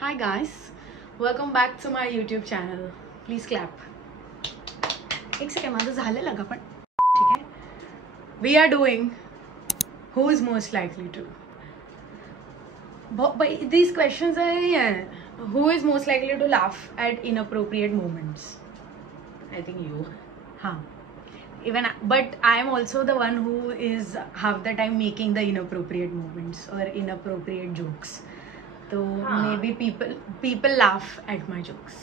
Hi guys, welcome back to my YouTube channel. Please clap. एक second माझं झालं लगा पण ठीक आहे. We are doing who is most likely to. But these questions are who is most likely to laugh at inappropriate moments. I think you. हाँ. But I am also the one who is half the time making the inappropriate moments or inappropriate jokes. So maybe people laugh at my jokes.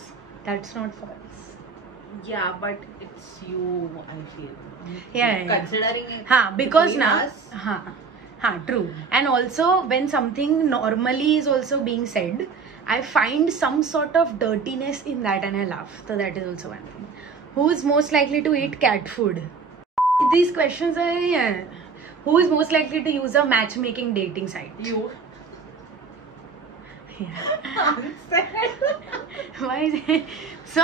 That's not false. Yeah, but it's you, I feel. Yeah. Considering it. Because now. us. True. And also when something normally is also being said, I find some sort of dirtiness in that and I laugh. So that is also one thing. Who is most likely to eat cat food? These questions are who is most likely to use a matchmaking dating site? You. Yeah. Why is it? So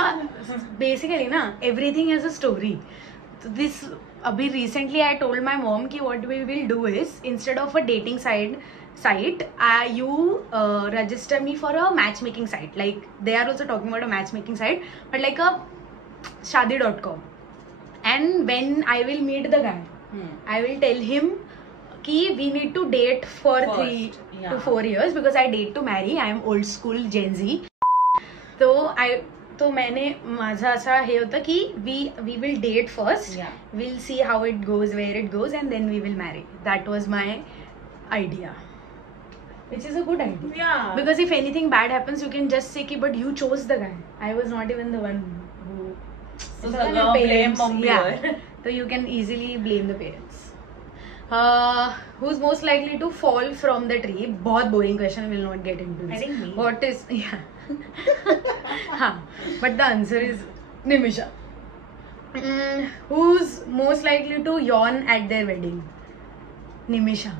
basically everything has a story. So this recently I told my mom ki what we will do is instead of a dating site you register me for a matchmaking site. Like they are also talking about a matchmaking site, but like a Shaadi.com. And when I will meet the guy, I will tell him कि we need to date for 3 to 4 years because I date to marry. I am old school Gen Z. तो मैंने माझा असा हे होतं की we will date first. Yeah. We'll see how it goes, where it goes, and then we will marry. That was my idea. Which is a good idea. Yeah. Because if anything bad happens, you can just say ki but you chose the guy. I was not even the one who. So blame mom. Yeah. So you can easily blame the parents. Who's most likely to fall from the tree? बहुत boring question. Will not get into this. I think me. What is but the answer is Nimisha. Who's most likely to yawn at their wedding? Nimisha.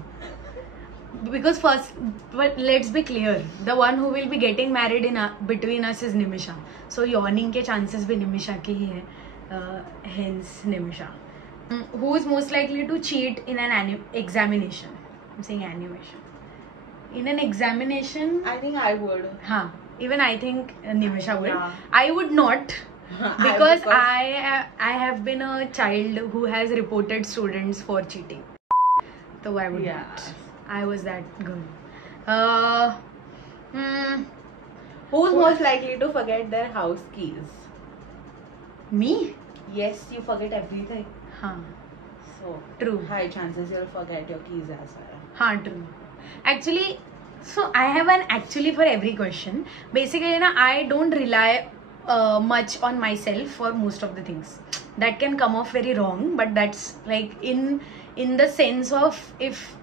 Because first, but let's be clear, the one who will be getting married between us is Nimisha. So yawning ke chances bhi Nimisha ke hi hai. Hence Nimisha. Who is most likely to cheat in an examination? I'm saying animation. In an examination, I think I would. Even I think Nimisha would. Yeah. I would not. Because I have been a child who has reported students for cheating. So I would not. I was that girl. Who's most likely to forget their house keys? Me? Yes, you forget everything. So True. high chances you'll forget your keys as well. True. Actually, so I have an actually for every question. Basically, I don't rely much on myself for most of the things. That can come off very wrong, but that's like in the sense of if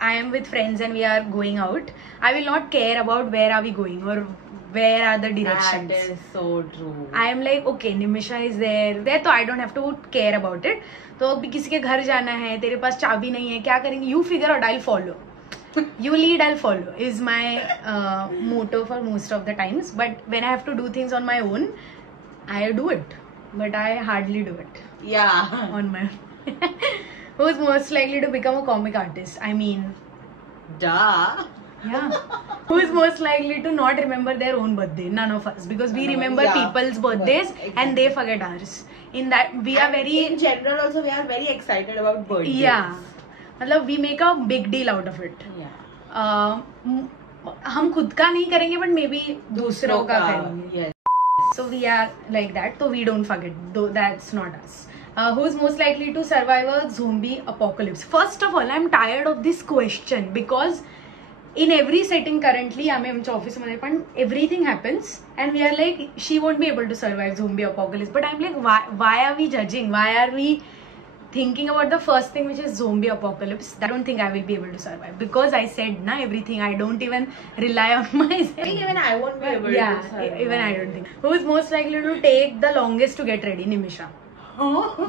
I am with friends and we are going out, I will not care about where are we going or where are the directions. That is so true. I am like okay, Nimisha is there, so I don't have to care about it. तो अभी किसी के घर जाना है, तेरे पास चाबी नहीं है, क्या करेंगे? You figure out, I'll follow. You lead, I'll follow is my motto for most of the times. But when I have to do things on my own, I do it. But I hardly do it. Yeah. On my own. Who's most likely to become a comic artist? I mean, Duh. yeah. Who is most likely to not remember their own birthday? None of us. Because we remember people's birthdays and they forget ours. In that, we are very... In general also, we are very excited about birthdays. Yeah. मतलब we make a big deal out of it. Yeah. हम खुद का नहीं करेंगे but maybe दूसरों का करेंगे. Yes. So we are like that. So we don't forget. Though that's not us. Who is most likely to survive a zombie apocalypse? First of all, I'm tired of this question because in every setting currently, आम्ही आमच्या office मध्ये पण everything happens and we are like she won't be able to survive zombie apocalypse. But I'm like why are we judging? Why are we thinking about the first thing which is zombie apocalypse? I don't think I will be able to survive because I said everything. I don't even rely on myself. I think even I won't be able to survive. Even I don't think. Who is most likely to take the longest to get ready? Nimisha.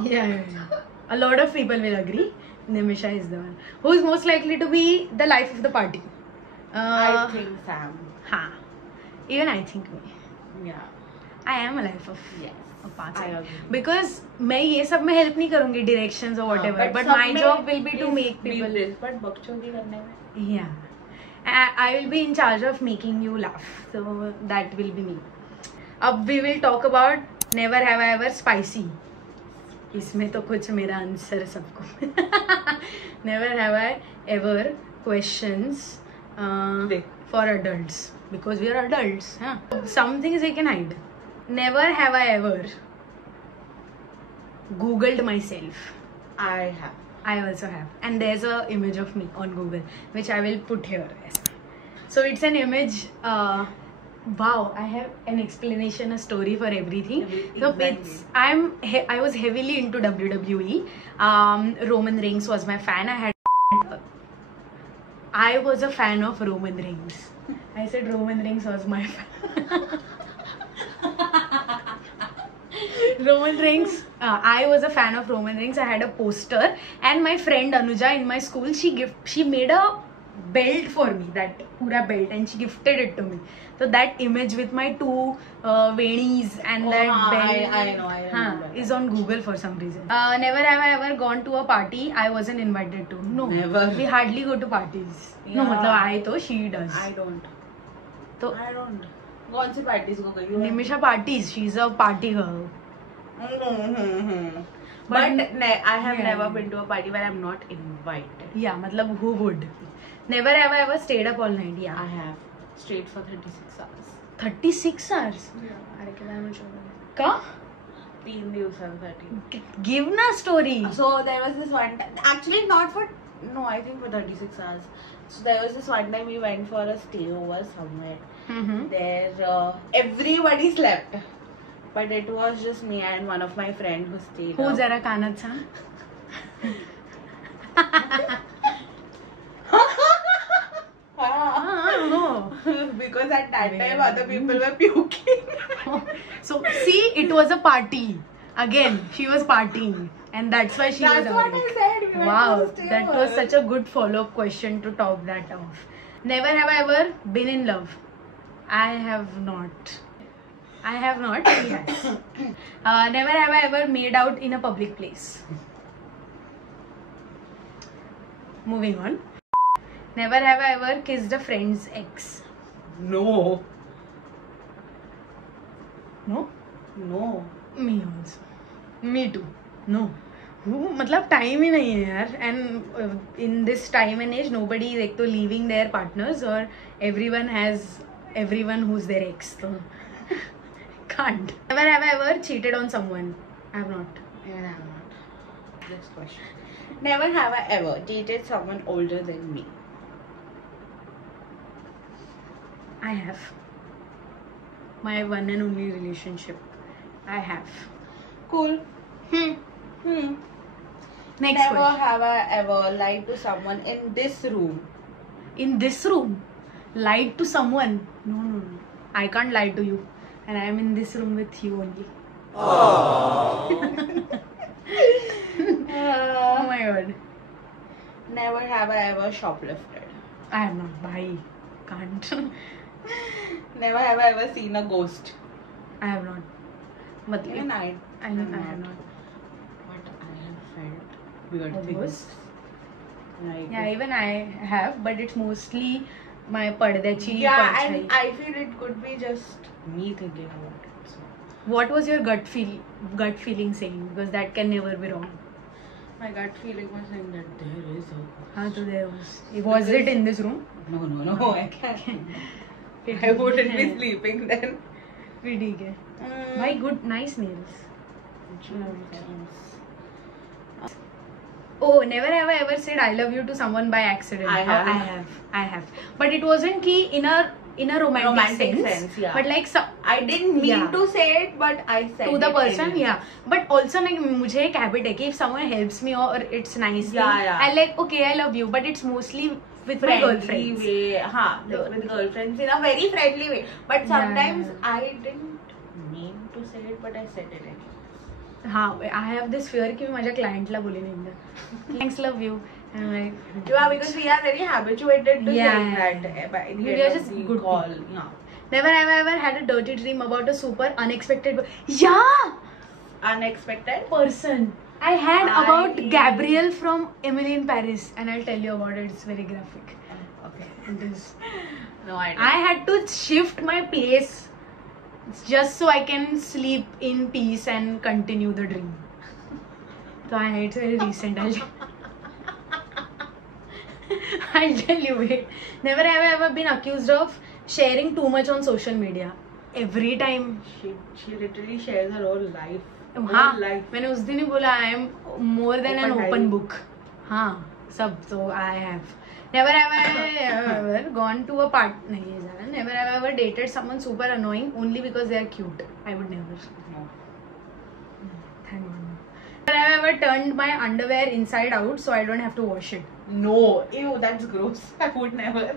Yeah. A lot of people will agree. Nimisha is the one. Who is most likely to be the life of the party? I think Sam. Even I think me. Yeah. I am a life of a party. I agree. Because मैं ये सब में help नहीं करूँगी directions or whatever. But my job will be to make people. But बकचोदी करने में. Yeah. I will be in charge of making you laugh. So that will be me. अब we will talk about never have I ever spicy. इसमें तो कुछ मेरा answer है सबको. Never have I ever questions for adults because we are adults. Huh? Some things I can hide. Never have I ever Googled myself. I have. I also have, and there's a image of me on Google which I will put here. So it's an image. Wow, I have an explanation, a story for everything. So it's I was heavily into WWE. Roman Reigns was my fan. I was a fan of Roman Reigns. I said Roman Reigns was my fan. Roman Reigns. I was a fan of Roman Reigns. I had a poster, and my friend Anuja in my school, she made a belt for me, that pura belt, and she gifted it to me. So that image with my two venis and that belt I know. is on Google for some reason. Never have I ever gone to a party I wasn't invited to. No, Never. We hardly go to parties. Yeah. No, मतलब I तो she does. I don't. तो I don't. कौन सी parties को गई हो? Nimisha parties. She's a party girl. But I have never been to a party where I'm not invited. Yeah, मतलब who would? Never have I ever stayed up all night. Yeah. I have stayed for 36 hours. 36 hours. अरे क्या मैं छोड़ का? 3 दिवसांसाठी. Give na story. So there was this one time, actually not for, no, I think for 36 hours. So there was this one time we went for a stayover somewhere. There everybody slept, but it was just me and one of my friends who stayed Who up. जरा कानात सांग. Because at that time other people were puking. So see, it was a party. Again, she was partying, and that's why she was That's what awake. I said. We went Wow, to a that stayover. was such a good follow-up question to top that off. Never have I ever been in love. I have not. I have not. He has. Never have I ever made out in a public place. Moving on. Never have I ever kissed a friend's ex. No. No? No. Me also. Me too. No. मतलब time ही नहीं है यार. And in this time and age, nobody is like तो leaving their partners, or everyone has everyone who's their ex. So can't. Never have I ever cheated on someone. I have not. Even I'm not. This question. Never have I ever dated someone older than me. I have. My one and only relationship. I have. Cool. Next Never question. have I ever lied to someone in this room. In this room, lied to someone. No. I can't lie to you, and I am in this room with you only. Oh my god. Never have I ever shoplifted. I have not. Bhai. Can't. Never have I ever seen a ghost. I have not. Even I have not. But I have felt weird A things. ghost? Like Yeah, even I have, but it's mostly my paddachi. yeah, and I feel it could be just me thinking about it. So What was your gut feeling saying? Because that can never be wrong. my gut feeling was saying that there is a ghost. हाँ तो there was. Was it in this room? No, I can't. I wouldn't be sleeping then. भी ठीक है. भाई good, nice nails. Oh, never have I ever said I love you to someone by accident. I have. I have. But it wasn't ki in a romantic sense. yeah. But like I didn't mean Yeah. to say it, but I said to the it person, anyway. yeah. But also like मुझे एक habit है कि if someone helps me or it's nice, Yeah. I like okay I love you, but it's mostly with my Friendly girlfriends. way, like with girlfriends in a very friendly way. But sometimes I didn't mean to say it, but I said it anyway. हाँ, I have this fear कि मैं माझ्या clientला बोलेन एकदा. Thanks, love you. And I'm like, Yeah, because we are very habituated to Yeah. saying that by the We end are of just the good call. people. Yeah. never have I ever had a dirty dream about a super unexpected Unexpected. person. I had about Gabrielle from Emily in Paris, and I'll tell you about it. It's very graphic. Okay. It is. No, I I had to shift my place just so I can sleep in peace and continue the dream. So it's very recent. I'll tell you. Wait. Never have I ever been accused of sharing too much on social media. Every time. She literally shares her whole life. हाँ, मैंने उस दिन ही बोला I am more than an open book. हाँ, सब तो I have. Never have I ever gone to a party. नहीं, never have I ever dated someone super annoying only because they are cute. I would never. No. Thank God. Never have I ever turned my underwear inside out so I don't have to wash it. No. Ew, that's gross. I would never.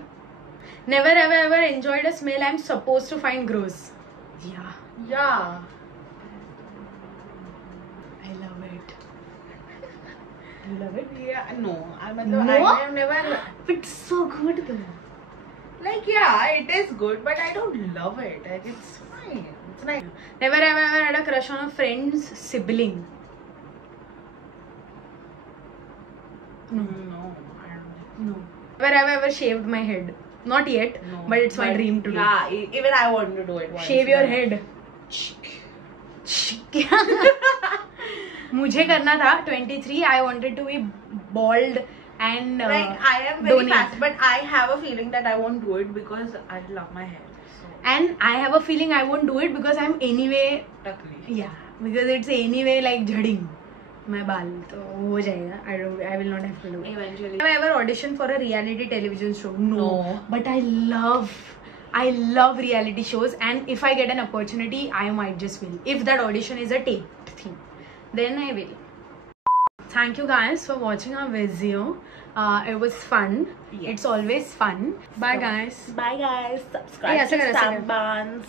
Never have I ever enjoyed a smell I'm supposed to find gross. Yeah. Yeah. I love it. You love it? Yeah. No. No? I have never. It's so good though. Like, yeah, it is good, but I don't love it. Like, it's fine. It's nice. Never have I ever had a crush on a friend's sibling. No. No, I don't. No. Never have I ever shaved my head. Not yet, No. but it's my dream to do. Yeah, even I want to do it once. Shave your head. मुझे करना था 23. I wanted to be bald and Like, I am very donate. fast, but I have a feeling that I won't do it because I love my hair. So, And I have a feeling I won't do it because I'm anyway. luckily. Yeah, because it's anyway like jhading. My बाल तो हो जाएगा. I will not have to do it. Eventually. Have I ever auditioned for a reality television show? No. No. But I love reality shows, and if I get an opportunity, I might just will. If that audition is a taped thing, then I will. Thank you guys for watching our video. It was fun. Yes. It's always fun. Bye guys. Bye guys. Subscribe Yeah, to ऐसे कर, ऐसे कर. Stamp Buns.